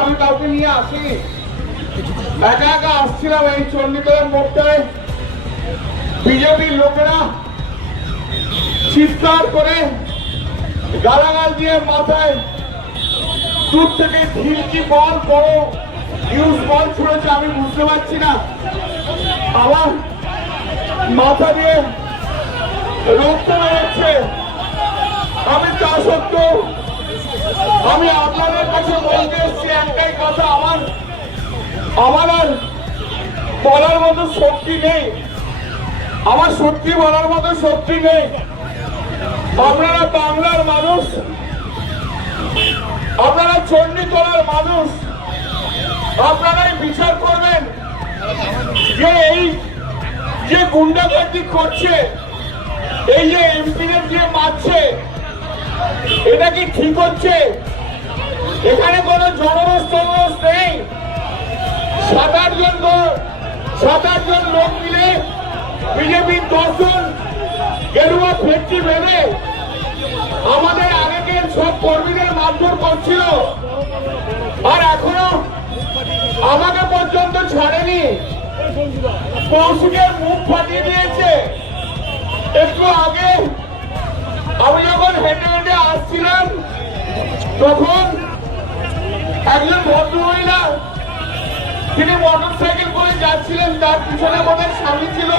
আমি কাউকে নিয়ে আসিনি, একা একা আসছিলাম এই চণ্ডীতলার মোড়টায়। বিজেপির লোকেরা চিৎকার করে গালাগাল দিয়ে মাথায় দূর থেকে ঢিলকি বল বড় নিউজ বল ছুড়েছে। আমি বুঝতে পারছি না, আমার মাথা দিয়ে রক্ত বেরোচ্ছে। আমি তা সত্ত্বেও আমি আপনাদের কাছে বলতে এসছি একটাই কথা, আমার আর বলার মতো শক্তি নেই, আমার সত্যি বলার মতো শক্তি নেই। আপনারা বাংলার মানুষ, আপনারা চণ্ডীতলার মানুষ, আপনারাই বিচার করবেন যে এই যে গুন্ডাগর্দি করছে, এই যে এমপিদের দিয়ে মারছে, এটা কি ঠিক হচ্ছে? এখানে কোনো জনরোষ টনরোষ নেই। 7-8 জন লোক মিলে বিজেপির 10 জন গেরুয়া ফেটটি বেঁধে আমাদের আগের সব কর্মীদের মারধর করছিল, আর এখনো আমাকে পর্যন্ত ছাড়েনি। কৌশিকের মুখ ফাটিয়ে দিয়েছে। একটু আগে আমি যখন হেঁটে হেঁটে আসছিলাম, তখন একজন ভদ্রমহিলা, তিনি মোটর সাইকেল করে যাচ্ছিলেন, তার পিছনে বোধহয় স্বামী ছিল,